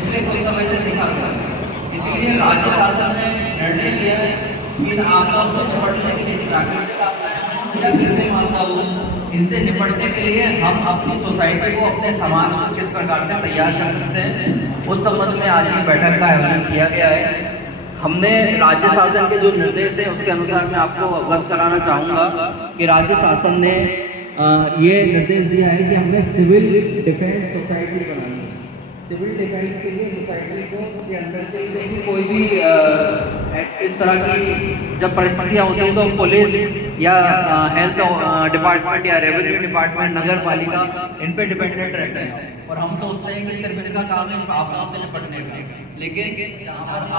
पिछले कुछ समय से देखा गया। इसीलिए राज्य शासन ने निर्णय लिया है कि इन आपदाओं से निपटने के लिए प्राकृतिक आपदाएं या कृत्रिम आपदा हो, इनसे निपटने के लिए हम अपनी सोसाइटी को, अपने समाज को किस प्रकार से तैयार कर सकते हैं, उस संबंध में आज की बैठक का आयोजन किया गया है। हमने राज्य शासन के जो निर्देश है उसके अनुसार मैं आपको अवगत कराना चाहूँगा कि राज्य शासन ने ये निर्देश दिया है कि हमें सिविल डिफेंस सोसाइटी बनानी है। सिविल डिफेंस के लिए सोसाइटी को के अंदर से देखिए कोई भी इस तरह की जब परिस्थितियाँ होती हैं तो पुलिस या हेल्थ डिपार्टमेंट या रेवेन्यू डिपार्टमेंट, नगर पालिका, इन पे डिपेंडेंट रहते हैं और हम सोचते हैं कि सिर्फ इनका काम है आपदाओं से निपटने का, लेकिन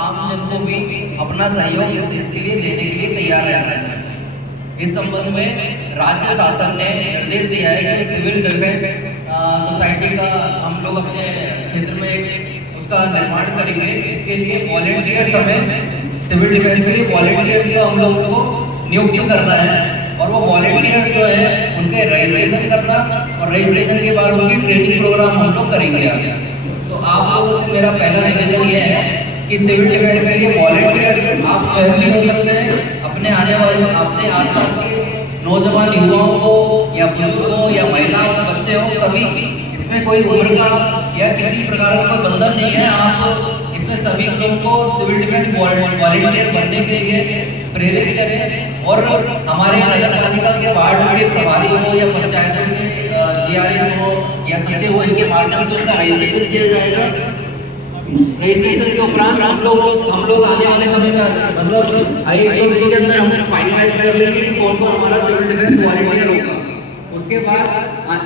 आम जन को भी अपना सहयोग इस देश के लिए देने के लिए तैयार रहना चाहिए। इस संबंध में राज्य शासन ने निर्देश दिया है कि सिविल डिफेंस सोसाइटी का हम लोग अपने क्षेत्र में उसका निर्माण करेंगे। इसके लिए वॉलंटियर्स हमें सिविल डिफेंस के लिए वॉलंटियर्स का हम लोगों को नियुक्त करना है और वो वॉलंटियर्स जो है उनके रजिस्ट्रेशन करना और रजिस्ट्रेशन के बाद उनकी ट्रेनिंग प्रोग्राम हम लोग करेंगे आगे। तो आप लोगों से मेरा पहला निवेदन ये है कि सिविल डिफेंस के लिए वॉलंटियर्स आप स्वयं भी हो सकते हैं, अपने आने वाले अपने आसपास के नौजवान युवाओं को या बुजुर्गों या महिलाओं, बच्चे हो, सभी, इसमें कोई उम्र का या किसी प्रकार का कोई बंधन नहीं है। आप इसमें सभी लोगों को सिविल डिफेंस वॉलंटियर बनने के लिए प्रेरित करें और हमारे नगर पालिका के वार्ड के प्रभारी हो या पंचायतों के GRS हो या सचिव हो, इनके माध्यम से उसका रजिस्ट्रेशन किया जाएगा। रजिस्ट्रेशन के उपरांत हम लोग आने वाले समय में मतलब 1-2 दिन के अंदर हम फाइनलाइज कर लेंगे कि कौन कौन हमारा सिविल डिफेंस वॉलंटियर होगा। उसके बाद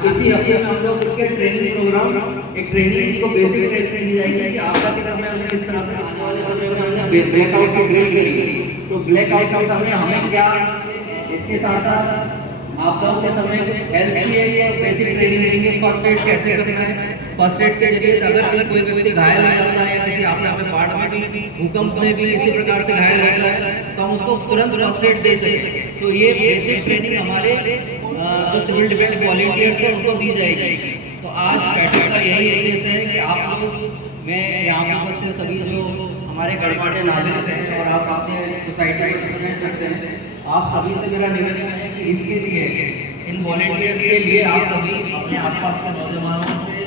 इसी हफ्ते में हम लोग इसके ट्रेनिंग प्रोग्राम, एक ट्रेनिंग को बेसिक ट्रेनिंग दी जाएगी कि आपदा के समय में किस तरह से आने वाले समय में हमने ब्लैकआउट की ड्रिल करी, तो ब्लैकआउट के समय हमें क्या, इसके साथ साथ आपदाओं के समय हेल्थ के लिए बेसिक ट्रेनिंग देंगे। फर्स्ट एड कैसे करना है, फर्स्ट एड के जरिए अगर कोई व्यक्ति घायल हो जाता है या किसी आपदा में, बाढ़ में भी, भूकंप में भी किसी प्रकार से घायल होता है तो हम उसको तुरंत फर्स्ट एड दे सकें। तो ये बेसिक ट्रेनिंग हमारे जो सिविल डिफेंस वॉलंटियर्स हैं उनको दी जाएगी। तो आज बैठक का यही उद्देश्य है कि आप लोग, मैं यहाँ पे उपस्थित सभी जो हमारे गणमान्य नागरिक हैं और आप अपने सोसाइटी को रिप्रेजेंट करते हैं, आप सभी से मेरा निवेदन है कि इसके लिए, इन वॉलंटियर्स के लिए आप सभी अपने आसपास के नौजवानों से,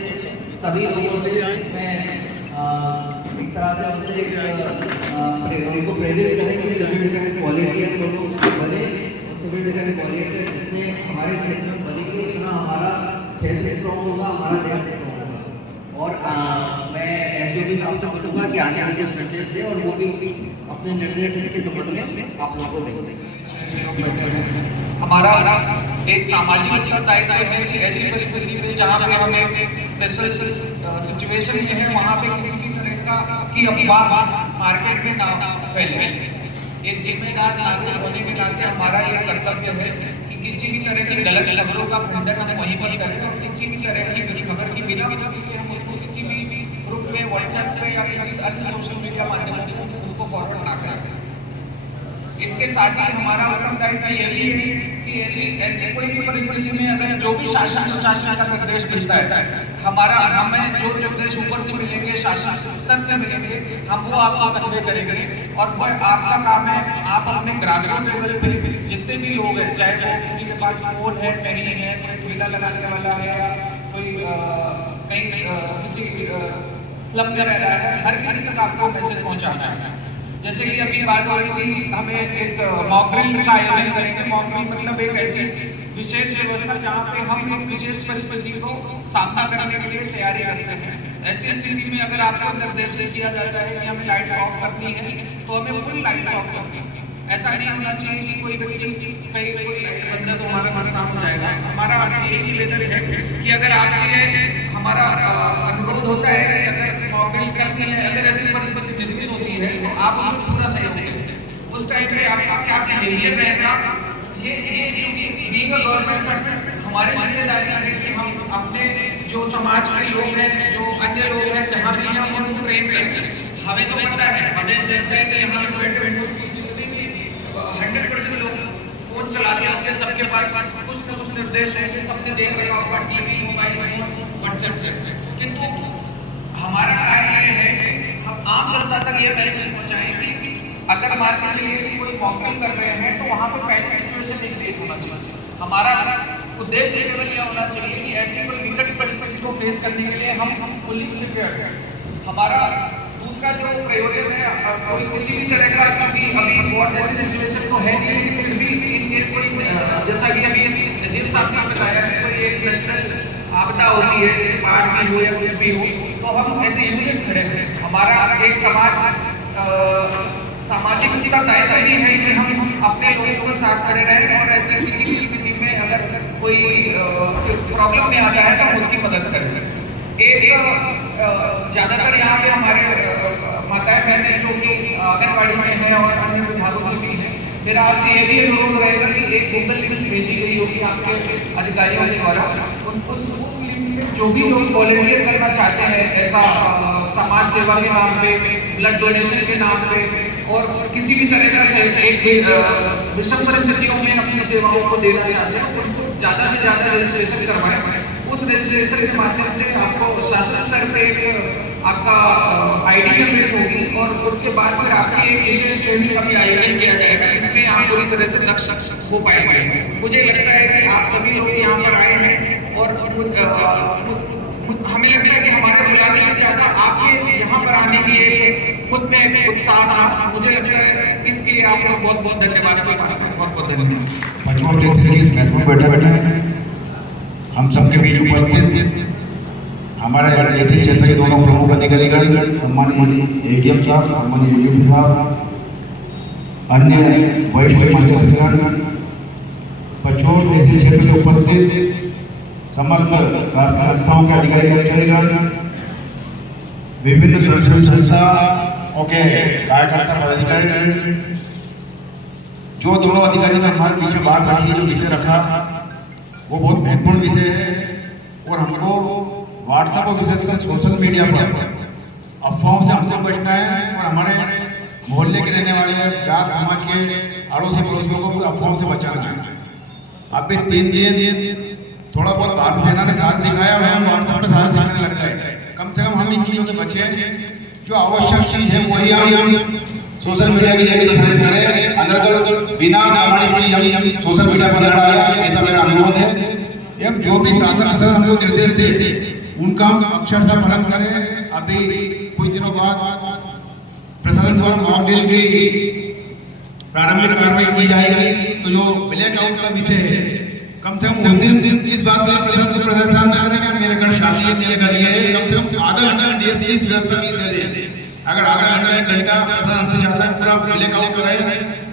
सभी लोगों से इसमें एक तरह से उनको प्रेरित करें कि सिविल डिफेंस वॉलंटियर लोग बने। सिविल डिफेंस वॉलंटियर जितने हमारे क्षेत्र में बनेंगे उतना हमारा क्षेत्र स्ट्रॉन्ग होगा, हमारा देश स्ट्रॉन्ग होगा। और मैं SDO साहब से बोलूँगा कि आगे आगे निर्देश दें और वो भी अपने निर्देश इसके संबंध में आप लोगों को देंगे। हमारा एक सामाजिक उत्तरदायित्व है कि ऐसी परिस्थिति में जहाँ पे हमें स्पेशल सिचुएशन में है वहाँ पे किसी भी तरह का की अफवाह मार्केट में ना फैले। एक जिम्मेदार नागरिक होने के नाते हमारा ये कर्तव्य है कि किसी भी तरह की गलत खबरों का खंडन हम वहीं पर करें और किसी भी तरह की खबर की बिना पुष्टि के हम उसको किसी भी ग्रुप में, व्हाट्सएप पे या किसी अन्य सोशल मीडिया माध्यम से उसको फॉरवर्ड ना करें। इसके साथ ही हमारा उत्तरदायित्व यह भी है कि ऐसी कोई भी परिस्थिति में अगर जो भी शासन का निर्देश मिलता है, हमें जो निर्देश ऊपर से मिलेंगे, शासन स्तर से मिलेंगे, हम वो आपको कन्वे करेंगे। और वह आपका काम है, आप अपने ग्रासरूट लेवल पे जितने भी लोग हैं, चाहे वो किसी के पास फोन है, नहीं है, कोई ठेला लगाने वाला है या कोई कहीं किसी स्लम में रह रहा है, हर किसी तक आपको मैसेज पहुँचाना है। जैसे कि अभी बात हो रही थी, हमें एक मॉक ड्रिल का आयोजन करेंगे। मॉक ड्रिल मतलब एक ऐसी विशेष व्यवस्था जहाँ पे हम एक विशेष परिस्थिति को सामना करने के लिए तैयारी करते हैं। ऐसी स्थिति में अगर आपको निर्देश किया जाता है कि हमें लाइट्स ऑफ करनी है तो हमें फुल लाइट्स ऑफ करनी है। ऐसा नहीं होना चाहिए कि कोई व्यक्ति कहीं कोई लाइट बंद है तो हमारा नुकसान हो जाएगा। हमारा आपसे यही निवेदन है कि अगर आपसे हमारा अनुरोध होता है कि अगर मॉक ड्रिल करनी है, अगर ऐसी परिस्थिति निर्मित होती है तो आप उसमें पूरा सहयोग दें। उस टाइम पे आपका क्या बिहेवियर रहेगा, ये चूंकि बीइंग अ गवर्नमेंट सर्वेंट हमारी जिम्मेदारी है कि हम अपने जो समाज के लोग हैं, जो अन्य लोग हैं, जहाँ भी हम उनको ट्रेन करें। हमें तो पता है, हमें लगता है कि यहाँ पे बैठे 100% लोग फोन चलाते होंगे, सबके पास कुछ न कुछ निर्देश है कि सबने देख रखा होगा टीवी, मोबाइल, व्हाट्सएप, किंतु हमारा कार्य ये है ये मैसेज पहुंचाएं कि अगर मान के चलिए कि कोई मॉकड्रिल कर रहे हैं तो वहाँ पे पैनिक सिचुएशन नहीं क्रिएट होना चाहिए। हमारा उद्देश्य केवल यह होना चाहिए कि ऐसी कोई विकट परिस्थिति को फेस करने के लिए हम फुल्ली प्रिपेयर्ड हैं। हमारा दूसरा जो प्रयोजन है, कोई किसी भी तरह का, चूंकि अभी वॉर जैसी सिचुएशन तो है नहीं, लेकिन फिर भी इन केस कोई जैसा कि अभी नजीम साहब ने बताया कि कोई एक नेचुरल आपदा होती है, जैसे बाढ़ की हो या कुछ भी हो, तो हम ऐसे यूनिट खड़े हैं। हमारा एक सामाजिक उत्तरदायित्व भी है कि हम अपने लोगों के साथ खड़े रहें और ऐसी किसी भी स्थिति में अगर कोई प्रॉब्लम में आता है तो हम उसकी मदद करें। एक ज़्यादातर यहाँ पे हमारे माताएं बहनें जो कि आंगनबाड़ी से हैं और अन्य विभागों से भी हैं, मेरा आपसे ये भी अनुरोध रहेगा कि एक गूगल लिंक भेजी गई होगी आपके अधिकारियों के द्वारा, उस लिंक में जो भी लोग वॉलंटियर करना चाहते हैं, ऐसा समाज सेवा के नाम पे, ब्लड डोनेशन के नाम पे और किसी भी तरह का विषम परिस्थितियों में अपनी सेवाओं को देना चाहते हैं, उनको ज़्यादा से ज़्यादा रजिस्ट्रेशन करवाएं। उस रजिस्ट्रेशन के माध्यम से आपको शासन स्तर पे आपका आईडी जनरेट होगी और उसके बाद फिर आपकी एक विशेष ट्रेनिंग का भी आयोजन किया जाएगा, जिसमें आप पूरी तरह से लक्ष्य हो पाएंगे। मुझे लगता है कि आप सभी लोग यहाँ पर आए हैं और हमें लगता है कि हमारे बुलाने से ज़्यादा आपके यहाँ पर आने की खुद में उत्साह था। मुझे लगता है इसके लिए आपको बहुत बहुत धन्यवाद। बहुत बहुत धन्यवाद। पचमढ़ तहसील के इस महत्वपूर्ण बैठक में हम सबके बीच उपस्थित हमारे ऐसे क्षेत्र के दोनों प्रमुख अधिकारीगण, सम्मानित एडीएम साहब, सम्मानित यूडीएम साहब, अन्य वरिष्ठ मार्गदर्शकगण, पचमढ़ तहसील क्षेत्र से उपस्थित समस्त शासन संस्थाओं के अधिकारी कर्मचारीगण, विभिन्न स्वयंसेवी संस्थाओं के कार्यकर्ता पदाधिकारी, जो दोनों अधिकारियों ने हमारे बीच में बात रखी, जो विषय रखा वो बहुत महत्वपूर्ण विषय है और हमको व्हाट्सएप और विशेषकर सोशल मीडिया पर अफवाहों से हमको बचना है और हमारे मोहल्ले के रहने वाले जात समाज के अड़ोसी पड़ोसियों को भी अफवाहों से बचाना है। अभी 3 दिन थोड़ा बहुत भारतीय सेना ने साहस दिखाया है, हम व्हाट्सएप पर साहस दिखाने लग गए। कम से कम हम इन चीज़ों से बचें, जो आवश्यक चीज़ है वही हम सोशल मीडिया की जगह प्रसारित करें, अदर बिना प्रामाणिक चीज हम सोशल मीडिया पर डालें, ऐसा मेरा अनुरोध है। एवं जो भी शासन प्रशासन हमको निर्देश दे उनका हम अक्षरशः पालन करें। अभी कुछ दिनों बाद प्रशासन द्वारा मॉकड्रिल की प्रारंभिक कार्रवाई की जाएगी, तो जो ब्लैकआउट का विषय है कम से कम उस दिन इस बात के लिए प्रशासन न करें कि मेरे घर शादी है, मेरे घर ये है, कम से कम आधा घंटा देश की इस व्यवस्था के लिए दे दें। अगर आधा घंटा 1 घंटा प्रशासन से ज़्यादा पूरा ब्लैकआउट कराए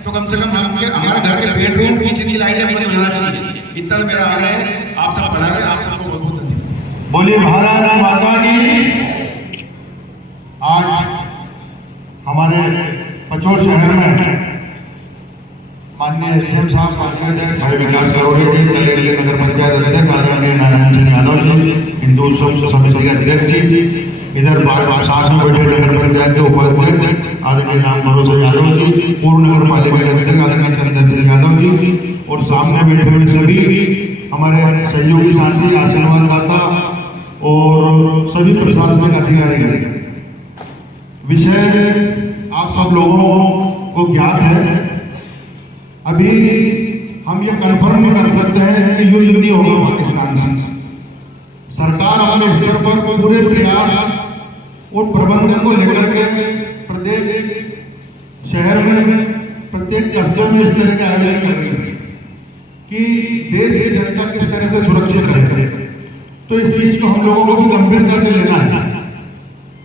तो कम से कम हमारे घर के बेडरूम किचन की लाइटें बंद हो जाना चाहिए। इतना मेरा आग्रह है। आप सब पधारें, आप सबको बहुत बहुत धन्यवाद। बोलिए भारत माता की। आज हमारे पचमढ़ शहर में माननीय एडीएम साहब, माननीय भाई विकास करोड़िया जी, नगर पंचायत अध्यक्ष आदरणीय नारायण सिंह यादव जी, हिंदू उत्सव समिति के अध्यक्ष जी, इधर साथ में बैठे नगर पंचायत के उपाध्यक्ष आदरणीय राम भरोसा यादव जी, पूर्व नगर पालिका के अध्यक्ष आदरणीय चंदन सिंह यादव जी, और सामने बैठे हुए सभी हमारे सहयोगी साथी, आशीर्वाद दाता और सभी प्रशासनिक अधिकारी। विषय आप सब लोगों को ज्ञात है। अभी हम ये कंफर्म नहीं कर सकते हैं कि युद्ध नहीं होगा पाकिस्तान से। सरकार अपने स्तर पर पूरे प्रयास और प्रबंधन को लेकर के प्रत्येक शहर में, प्रत्येक कस्बे में इस तरह का आयोजन कर रही है कि देश की जनता किस तरह से सुरक्षित रहे। तो इस चीज को हम लोगों को भी गंभीरता से लेना है।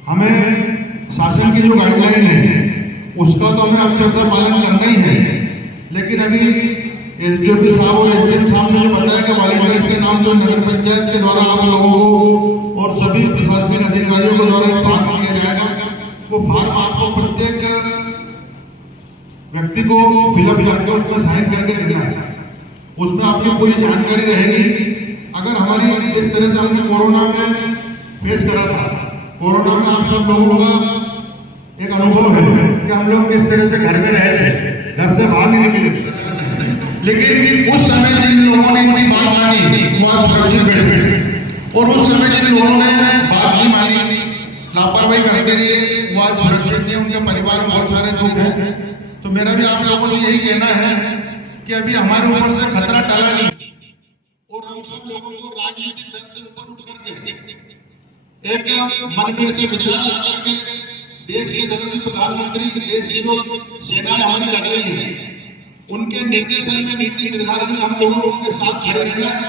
हमें शासन की जो गाइडलाइन है उसका तो हमें अक्षरशः पालन करना ही है, लेकिन अभी एसडीओपी साहब और एसडीएम साहब ने जो बताया कि वॉलंटियर्स के नाम तो नगर पंचायत के द्वारा आप लोगों को और सभी प्रशासनिक अधिकारियों के द्वारा एक फॉर्म दिया जाएगा। वो फॉर्म आपको प्रत्येक व्यक्ति को फिलअप करके उसमें साइन करके देना है। उसमें आपकी पूरी जानकारी रहेगी। अगर हमारी इस तरह से हमने कोरोना में फेस करा था, कोरोना में आप सब लोगों का एक अनुभव है कि हम लोग किस तरह से घर में रहे थे, घर से बाहर नहीं निकले थे, लेकिन उस समय जिन लोगों ने इनकी बात मानी वो आज सुरक्षित बैठे, और उस समय जिन लोगों ने बात नहीं मानी लापरवाही करते रहिए, वो आज सुरक्षित नहीं, उनके परिवार में बहुत सारे दुख हैं। तो मेरा भी आप लोगों से यही कहना है कि अभी हमारे ऊपर से खतरा टला नहीं और हम सब लोगों को राजनीतिक दल से ऊपर उठ करके एक मन में से विचार ला करके देश के जरूरी प्रधानमंत्री, देश की जो सेनाएं हमारी लड़ रही है, उनके निर्देशन में, नीति निर्धारण में हम लोगों को उनके साथ खड़े रहना है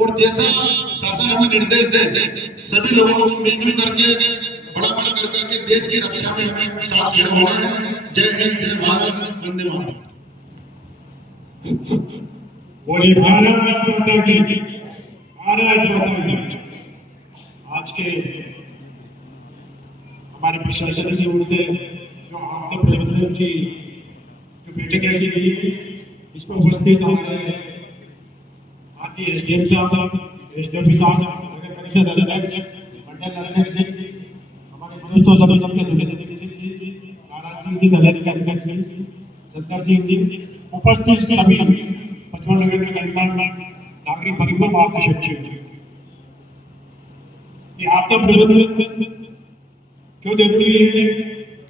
और जैसा शासन हमें निर्देश दे सभी लोगों को मिलजुल करके बड़ा बड़ा कर करके देश की रक्षा में हमें साथ खड़े होना है। जय हिंद, जय भारत, वंदे मातरम। बोलिए भारत माता की, भारत माता की। आज के हमारे प्रशासन की ओर से जो आपदा प्रबंधन की जो बैठक रखी गई है, इस पर उपस्थित हमारे एसडीएम साहब, एसडीएम साहब, नगर परिषद अध्यक्ष, मंडल अध्यक्ष, हमारे दोस्तों सभी के सदस्य जी, नारायण सिंह जी, दलत के अध्यक्ष जी, शंकर सिंह जी, उपस्थित सभी 55 नगर के गणमान्य नागरिक भक्तों को आपका शुक्रिया। ये आपदा प्रबंधन क्यों जरूरी है,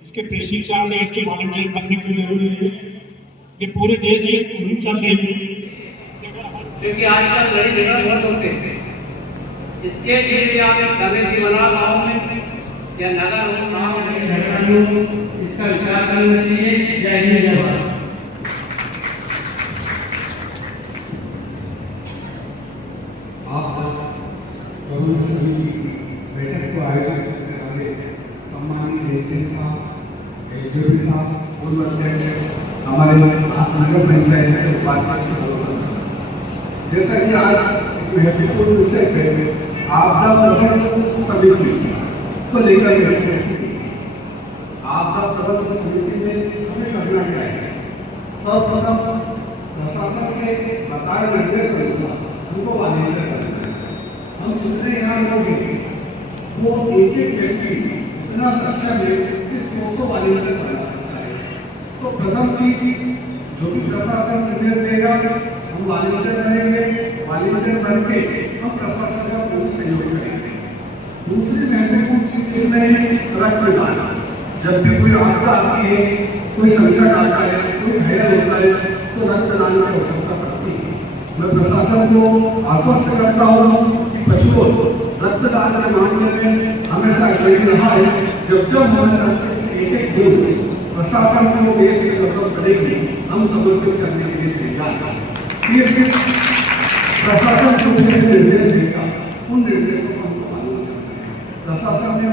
इसके प्रशिक्षण में इसके वॉलंटियर बनने क्यों जरूरी है, ये पूरे देश में मुहिम चल रही है क्योंकि आजकल बड़ी जगह बहुत होते हैं। इसके लिए भी आप एक कमेटी बना गाँव में या नगर हो, गाँव में इसका विचार करना चाहिए। जय हिंद, जय भारत। बैठक को आयोजित करने वाले सम्मानित एसडीएम साहब, एसडीओपी साहब, पूर्व अध्यक्ष, हमारे नगर पंचायत के उपाध्यक्ष, जैसा कि आज महत्वपूर्ण विषय है आपदा प्रबंधन समिति को लेकर के आपदा प्रबंधन समिति में हमें करना क्या है, सर्वप्रथम प्रशासन के बताए निर्देश अनुसार उनको वॉलंटियर करना है। हम जितने यहाँ लोग हैं वो एक एक व्यक्ति इतना सक्षम है कि 100 वॉलंटियर बना सकता है। तो प्रथम चीज जो भी प्रशासन निर्देश देगा हम वॉलंटियर रहेंगे, वॉलंटियर बन के हम प्रशासन का पूर्ण सहयोग करेंगे। दूसरी महत्वपूर्ण चीज इसमें है रक्तदान। जब भी कोई आपदा आती है, कोई संकट आता है, कोई भय होता है, तो रक्तदान की आवश्यकता पड़ती है। मैं प्रशासन को आश्वस्त करता हूँ कि बच्चों रक्तदान के मामले में हमेशा यही रहा है, जब हमें रक्त एक एक बूंद प्रशासन को देश की जरूरत पड़ेगी, हम समर्पित करने के लिए तैयार हैं। ये सिर्फ प्रशासन को निर्देश देगा, उन निर्देशों को हमको पालन करना है। प्रशासन ने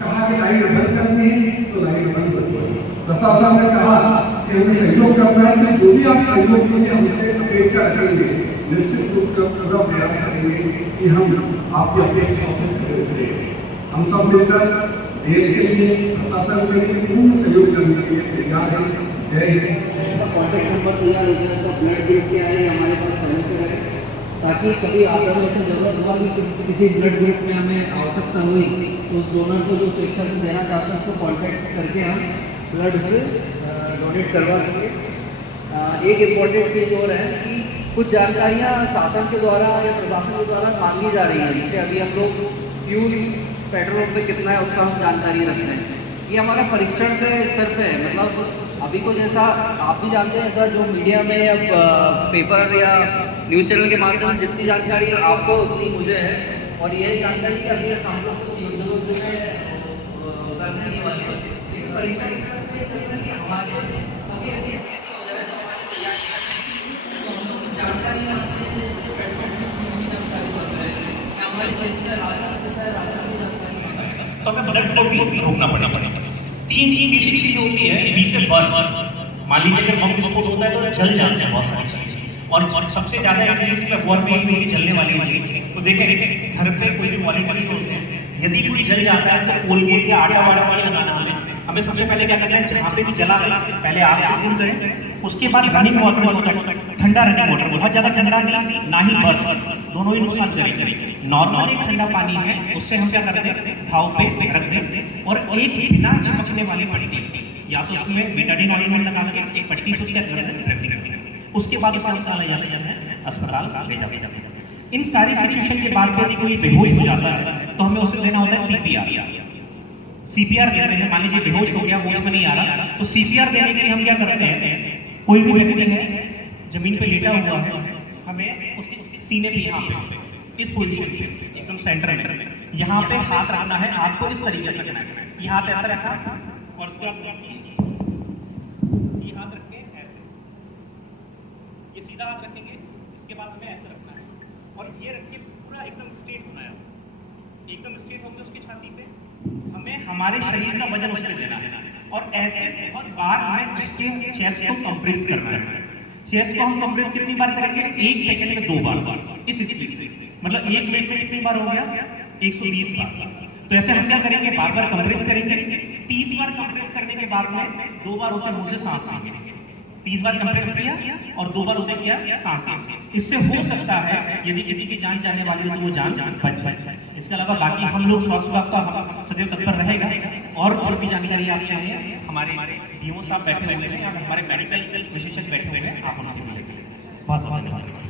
कहा कि लाइन बंद करनी है तो लाइन बंद करो। प्रशासन ने कहा कि हमें सहयोग करना है तो जो भी आप सहयोग के लिए हमसे अपेक्षा करेंगे, निश्चित रूप से पूरा प्रयास करेंगे कि हम आपकी अपेक्षाओं को पूरे करें। हम सब मिलकर देश के लिए, प्रशासन के लिए पूर्ण सहयोग करने के लिए तैयार हैं। जय हिंद। कॉन्टैक्ट नंबर तैयार हो जाए, तो ब्लड ग्रुप क्या है हमारे पास पहले से रहे, ताकि कभी आपदा में से जरूरत हुआ कि किसी ब्लड ग्रुप में हमें आवश्यकता हुई तो उस डोनर को जो स्वेच्छा से देना चाहते हैं उसको कॉन्टैक्ट करके हम ब्लड डोनेट करवा सकें। एक इम्पॉर्टेंट चीज़ और है कि कुछ जानकारियाँ शासन के द्वारा या प्रशासन के द्वारा मांगी जा रही हैं। जैसे अभी हम लोग फ्यूल पेट्रोल पे कितना है उसका हम जानकारी रख रहे हैं। ये हमारा परीक्षण के स्तर पे है, मतलब अभी को जैसा आप भी जानते हैं, ऐसा जो मीडिया में या पेपर या न्यूज़ चैनल के माध्यम से जितनी जानकारी आपको उतनी मुझे है, और यही जानकारी कि अभी हम लोग कुछ योजनाओं में करने वाले हैं। लेकिन परीक्षण के स्तर पे चाहिए कि हमारे कभी ऐसी स्थिति हो जाए तो हमारी तैयारी करने तो हम लोग जानकारी मांगते हैं, जैसे पेट्रोल की जानकारी मांग रहे हैं या हमारे क्षेत्र में राशन कितना है, राशन की जानकारी मांग रहे हैं, तो हमें ब्लड को भी रोकना पड़ेगा। तीन तीसरी चीज होती है बी से बर्न। मान लीजिए अगर बम विस्फोट होता है तो जल जाते हैं बहुत सारी चीजें, और सबसे ज्यादा इंजरीज पे वॉर में ही होती जलने वाली इंजरी। तो देखें घर पे कोई भी वॉलंटियर्स होते हैं, यदि कोई जल जाता है तो कोलगेट या आटा वाटा नहीं लगाना हमें सबसे पहले क्या करना है, जहाँ पे भी जला है पहले आग से दूर करें, उसके बाद रनिंग वाटर जो होता है, ठंडा रनिंग वाटर, बहुत ज्यादा ठंडा नहीं ना ही बर्फ, दोनों ही नुकसान करेंगे। नॉर्मल एक ठंडा पानी है, उससे हम क्या करते हैं, घाव पे रख दें और एक बिना चिपकने वाली पट्टी, या तो उसमें बेटाडीन ऑइंटमेंट लगा के एक पट्टी से उसके ड्रेसिंग करते हैं, उसके बाद उसे निकाला जा सकता है, अस्पताल ले जा सकते हैं। इन सारी सिचुएशन के बाद यदि कोई बेहोश हो जाता है तो हमें उसे देना होता है CPR। CPR देते हैं। मान लीजिए बेहोश हो गया, होश में नहीं आ रहा, तो CPR देने के लिए हम क्या करते हैं, कोई भी व्यक्ति है जमीन पे लेटा हुआ है, हमें उसके सीने पे यहाँ पे इस पोजीशन पे एकदम सेंटर में यहाँ पे हाथ रखना है, हाथ को इस तरीके से रखना है, ये हाथ ऐसा रखा और उसके बाद ये हाथ रख के ऐसे, ये सीधा हाथ रखेंगे, इसके बाद हमें ऐसे रखना है और ये रख के पूरा एकदम स्ट्रेट होना है, एकदम स्ट्रेट होकर उसकी छाती पे हमें हमारे शरीर का वजन उस पर देना है और ऐसे बहुत बार हमें उसके चेस्ट को कंप्रेस करना है। चेस्ट को हम कंप्रेस कितनी बार करेंगे, 1 सेकंड में 2 बार इस स्पीड से, मतलब 1 मिनट में कितनी बार हो गया, 120 बार। तो ऐसे हम क्या करेंगे, बार बार कंप्रेस करेंगे, 30 बार कंप्रेस करने के बाद में 2 बार उसे मुंह से सांस लेंगे, 30 बार कंप्रेस किया और 2 बार उसे किया सांस लिया। इससे हो सकता है यदि किसी की जान जाने वाली हो तो वो जान बच जाए। इसके अलावा बाकी हम लोग स्वास्थ्य विभाग का सदैव तत्पर रहेगा और जो भी जानकारी आप चाहिए हमारे डीओ साहब बैठे हुए हैं, हमारे मेडिकल विशेषज्ञ बैठे हुए हैं, आप उनसे मिल सकते हैं। बहुत बहुत धन्यवाद।